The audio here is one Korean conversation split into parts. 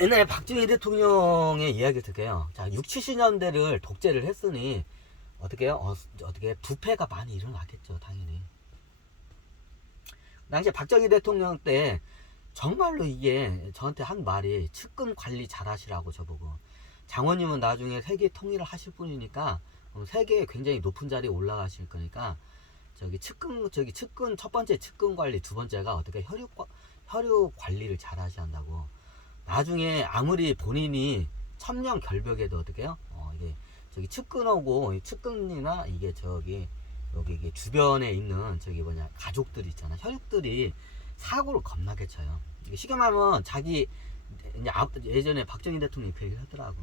옛날에 박정희 대통령의 이야기를 듣게요. 자, 6, 70년대를 독재를 했으니 어떻게요? 어떻게 부패가 많이 일어나겠죠, 당연히. 당시에 박정희 대통령 때 정말로 이게 저한테 한 말이 측근 관리 잘 하시라고 저보고, 장원님은 나중에 세계 통일을 하실 분이니까 세계에 굉장히 높은 자리에 올라가실 거니까 측근 첫 번째 측근 관리, 두 번째가 어떻게 혈육 관리를 잘 하셔야 한다고. 나중에 아무리 본인이 천명 결벽에도 어떻게요? 이게 측근하고 측근이나 이게 여기 이게 주변에 있는 가족들이 있잖아, 혈육들이 사고를 겁나게 쳐요. 이게 쉽게 말하면 예전에 박정희 대통령이 그 얘기를 하더라고.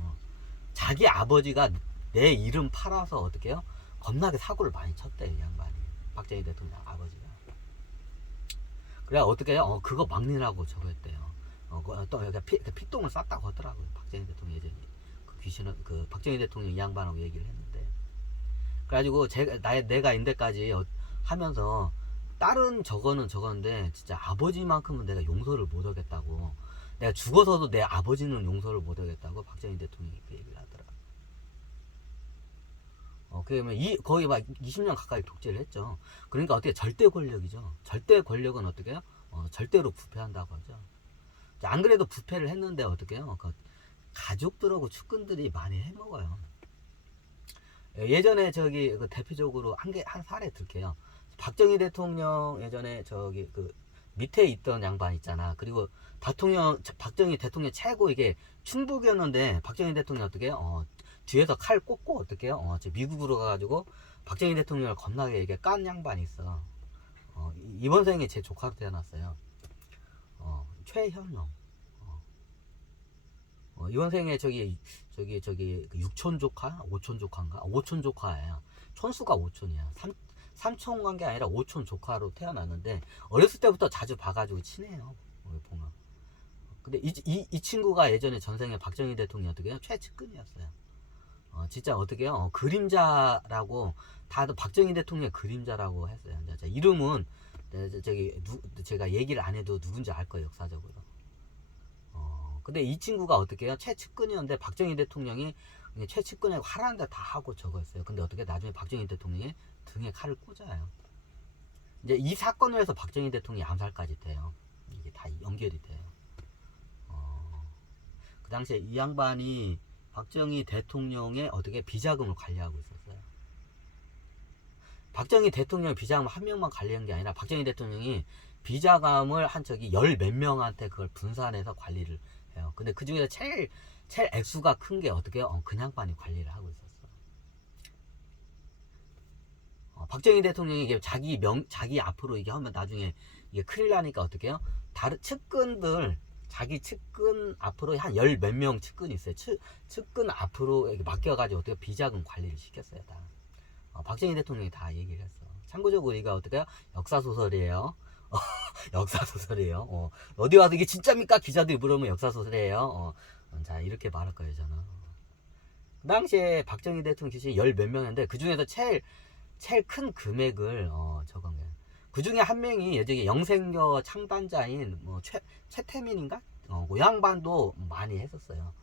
자기 아버지가 내 이름 팔아서 어떻게요? 겁나게 사고를 많이 쳤대, 이 양반이. 박정희 대통령 아버지가. 그래 어떻게 해요? 그거 막느라고 저거 했대요. 또 피똥을 쌌다고 하더라고요. 박정희 대통령 예전에 그 박정희 대통령 이 양반하고 얘기를 했는데, 그래가지고 내가 인데까지 하면서 딸은 저거는데 진짜 아버지만큼은 내가 용서를 못 하겠다고. 내가 죽어서도 내 아버지는 용서를 못 하겠다고 박정희 대통령이 그 얘기를 하더라. 그러면 거의 막 20년 가까이 독재를 했죠. 그러니까 어떻게 절대 권력이죠. 절대 권력은 어떻게 해요? 절대로 부패한다고 하죠. 안 그래도 부패를 했는데 어떻게 해요? 가족들하고 측근들이 많이 해먹어요. 예전에 그 대표적으로 한 사례 들게요. 박정희 대통령 예전에 밑에 있던 양반 있잖아. 그리고 박정희 대통령 최고 이게 충북이었는데, 박정희 대통령 어떻게 해요? 뒤에서 칼 꽂고 어떻게 해요? 미국으로 가가지고 박정희 대통령을 겁나게 이게 깐 양반이 있어. 이번 생에 제 조카로 태어났어요. 최현long. 이번 생에 그 육촌 조카, 오촌 조카인가? 오촌 조카예요. 촌수가 오촌이야. 삼촌 간 게 아니라 오촌 조카로 태어났는데, 어렸을 때부터 자주 봐가지고 친해요. 보면. 근데 이 친구가 예전에 전생에 박정희 대통령 어떻게 해요? 최측근이었어요. 진짜 어떻게 해요? 그림자라고, 다들 박정희 대통령의 그림자라고 했어요. 이름은 제가 얘기를 안 해도 누군지 알 거예요, 역사적으로. 근데 이 친구가 어떻게 해요? 최측근이었는데 박정희 대통령이 최측근하고 하라는 데 다 하고 저거 했어요. 근데 어떻게 나중에 박정희 대통령이 등에 칼을 꽂아요. 이제 이 사건을 해서 박정희 대통령이 암살까지 돼요. 이게 다 연결이 돼요. 그 당시에 이 양반이 박정희 대통령의 어떻게 비자금을 관리하고 있었어요. 박정희 대통령 비자금 한 명만 관리한 게 아니라 박정희 대통령이 비자금을 열 몇 명한테 그걸 분산해서 관리를 해요. 근데 그 중에서 제일 액수가 큰 게 어떻게 해요? 그 양반이 관리를 하고 있었어. 박정희 대통령이 이게 자기 앞으로 이게 하면 나중에 이게 큰일 나니까 어떻게 해요? 다른 측근들, 자기 측근 앞으로 한 열 몇 명 측근이 있어요. 측근 앞으로 이렇게 맡겨가지고 어떻게 비자금 관리를 시켰어요, 다. 박정희 대통령이 다 얘기를 했어. 참고적으로 이거 어떻게 해요? 역사소설이에요. 역사소설이에요. 어디 와서 이게 진짜입니까? 기자들이 물으면 역사소설이에요. 자, 이렇게 말할 거예요, 저는. 그 당시에 박정희 대통령 기시 열 몇 명인데, 그 중에서 제일 큰 금액을 적은 거예요. 그 중에 한 명이 여기 영생교 창단자인 최태민인가? 그 양반도 많이 했었어요.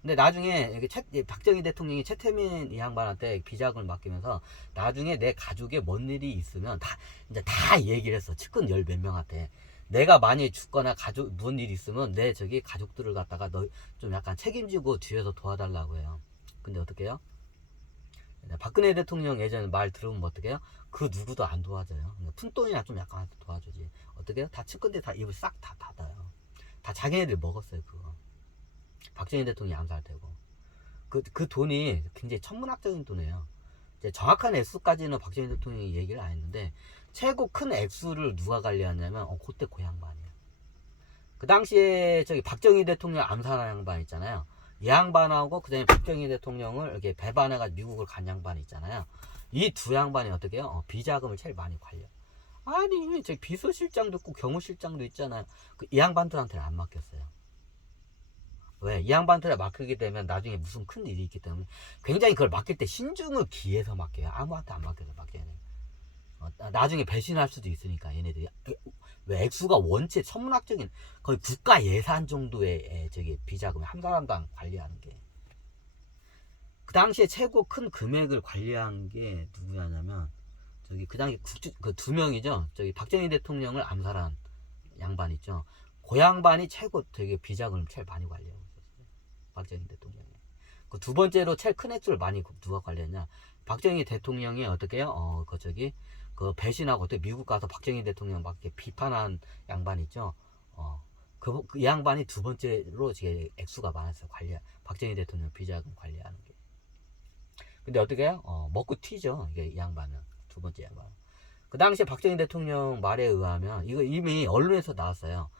근데 나중에 박정희 대통령이 최태민 이 양반한테 비자금을 맡기면서 나중에 내 가족에 뭔 일이 있으면 이제 다 얘기를 했어. 측근 열 몇 명한테. 내가 많이 죽거나 뭔 일이 있으면 내 가족들을 갖다가 너 좀 약간 책임지고 뒤에서 도와달라고 해요. 근데 어떻게 해요? 박근혜 대통령 예전에 말 들으면 어떻게 해요? 그 누구도 안 도와줘요. 푼돈이나 좀 약간 도와주지. 어떻게 해요? 다 측근들 다 입을 싹 다 닫아요. 다 자기네들이 먹었어요, 그거. 박정희 대통령이 암살되고. 그 돈이 굉장히 천문학적인 돈이에요. 이제 정확한 액수까지는 박정희 대통령이 얘기를 안 했는데, 최고 큰 액수를 누가 관리하냐면, 그때 그 양반이에요. 그 당시에 박정희 대통령 암살한 양반 있잖아요. 이 양반하고 그 다음에 박정희 대통령을 이렇게 배반해가지고 미국을 간 양반이 있잖아요. 이 두 양반이 어떻게 해요? 비자금을 제일 많이 관려. 아니, 비서실장도 있고 경호실장도 있잖아요. 이 양반들한테는 안 맡겼어요. 왜? 이 양반들에 맡기게 되면 나중에 무슨 큰 일이 있기 때문에 굉장히 그걸 맡길 때 신중을 기해서 맡겨요. 아무한테 안 맡겨서 맡겨야 돼요. 나중에 배신할 수도 있으니까 얘네들이. 왜 액수가 원체 천문학적인 거의 국가 예산 정도의 저기 비자금을 한 사람당 관리하는 게. 그 당시에 최고 큰 금액을 관리한 게 누구냐면 저기 그 당시 그 두 명이죠. 저기 박정희 대통령을 암살한 양반 있죠. 그 양반이 최고 되게 비자금을 제일 많이 관리하고 있었어요. 박정희 대통령이. 그 두 번째로 제일 큰 액수를 많이 누가 관리했냐? 박정희 대통령이 어떻게요? 그 배신하고 어떻게 미국 가서 박정희 대통령 막 이렇게 비판한 양반 있죠. 그 양반이 두 번째로 제 액수가 많았어요. 박정희 대통령 비자금 관리하는 게. 근데 어떻게 해요? 먹고 튀죠. 이게 이 양반은. 두 번째 양반. 그 당시에 박정희 대통령 말에 의하면 이거 이미 언론에서 나왔어요.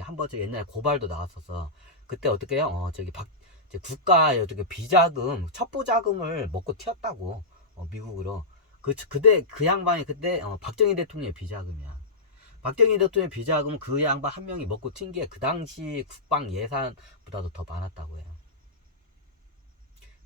한번 옛날에 고발도 나왔었어. 그때 어떻게 해요? 국가의 어떻게 비자금, 첩보 자금을 먹고 튀었다고. 미국으로. 그 양반이 그때 박정희 대통령의 비자금이야. 박정희 대통령의 비자금은 그 양반 한 명이 먹고 튄 게 그 당시 국방 예산보다도 더 많았다고 해요.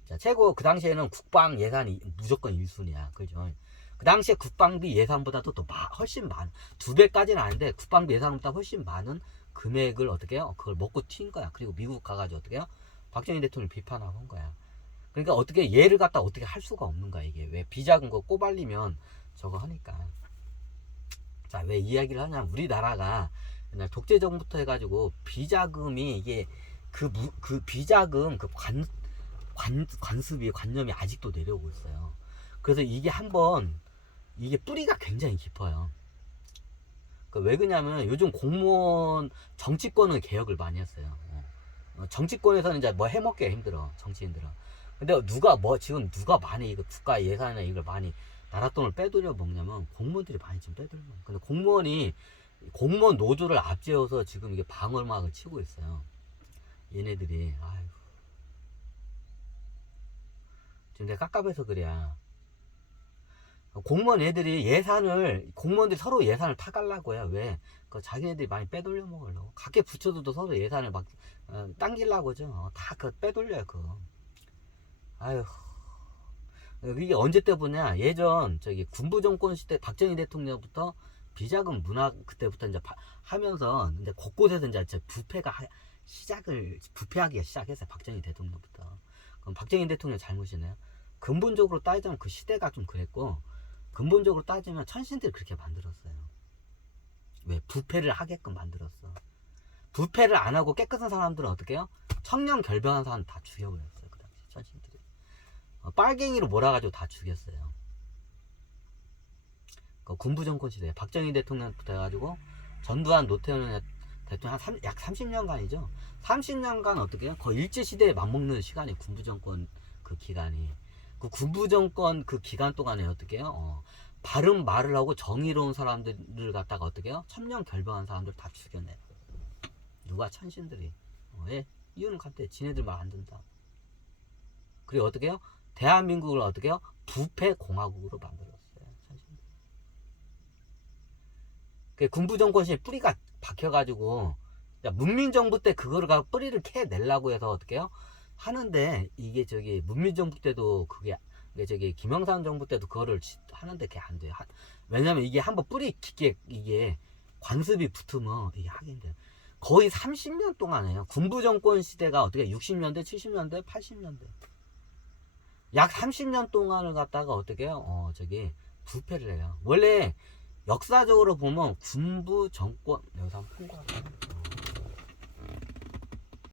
자, 최고 그 당시에는 국방 예산이 무조건 1순위야. 그죠? 그 당시에 국방비 예산보다도 더 훨씬 많은, 2배까지는 아닌데 국방비 예산보다 훨씬 많은 금액을 어떻게 해요? 그걸 먹고 튄 거야. 그리고 미국 가가지고 어떻게 해요? 박정희 대통령을 비판하고 한 거야. 그러니까 어떻게 얘를 갖다 어떻게 할 수가 없는 거야. 이게 왜 비자금 거 꼬발리면 저거 하니까. 자, 왜 이야기를 하냐면 우리나라가 옛날 독재정부터 해가지고 비자금이 이게 그 비자금 그 관습이 관념이 아직도 내려오고 있어요. 그래서 이게 한번 이게 뿌리가 굉장히 깊어요. 왜 그러냐면 요즘 공무원 정치권은 개혁을 많이 했어요. 정치권에서는 이제 뭐 해먹기가 힘들어. 정치인들은. 근데 지금 누가 많이 이거 국가 예산이나 이걸 많이 나라 돈을 빼돌려 먹냐면 공무원들이 많이 지금 빼돌려 먹어요. 근데 공무원 노조를 앞세워서 지금 이게 방어막을 치고 있어요. 얘네들이. 아이고. 지금 내가 깝깝해서 그래야. 공무원 애들이 공무원들이 서로 예산을 타가려고 해요. 왜? 자기네들이 많이 빼돌려 먹으려고. 각계 부처들도 서로 예산을 막, 당기려고 하죠. 다 빼돌려요, 그거. 아휴. 이게 언제 때보냐? 예전, 군부 정권 시대 박정희 대통령부터 비자금 문화 그때부터 이제 하면서, 이제 곳곳에서 이제 부패하기가 시작했어요. 박정희 대통령부터. 그럼 박정희 대통령 잘못이네요. 근본적으로 따지면 그 시대가 좀 그랬고, 근본적으로 따지면 천신들이 그렇게 만들었어요. 왜? 부패를 하게끔 만들었어. 부패를 안 하고 깨끗한 사람들은 어떻게 해요? 청년 결병한 사람 다 죽여버렸어요. 그 당시 천신들이. 빨갱이로 몰아가지고 다 죽였어요. 군부 정권 시대에 박정희 대통령부터 해가지고 전두환 노태우는 대통령 약 30년간이죠. 30년간 어떻게 해요? 거의 일제시대에 맞먹는 시간이 군부 정권 그 기간이. 그 군부 정권 그 기간 동안에 어떻게 해요? 바른 말을 하고 정의로운 사람들을 갖다가 어떻게 해요? 천년 결병한 사람들 다 죽여내요. 누가? 천신들이. 왜? 이유는 같아. 지네들 말 안 듣는다. 그리고 어떻게 해요? 대한민국을 어떻게 해요? 부패 공화국으로 만들었어요. 천신들. 그 군부 정권 시에 뿌리가 박혀가지고 문민정부 때 그거를 뿌리를 캐내려고 해서 어떻게 해요? 하는데 이게 문민정부 때도 그게 김영삼 정부 때도 그거를 하는데 그게 안 돼요. 왜냐면 이게 한번 뿌리 깊게 이게 관습이 붙으면 이게 하기 힘들어요. 거의 30년 동안에요. 군부 정권 시대가 어떻게 60년대, 70년대, 80년대 약 30년 동안을 갖다가 어떻게 해요? 부패를 해요. 원래 역사적으로 보면 군부 정권 여기서 한번 통과하고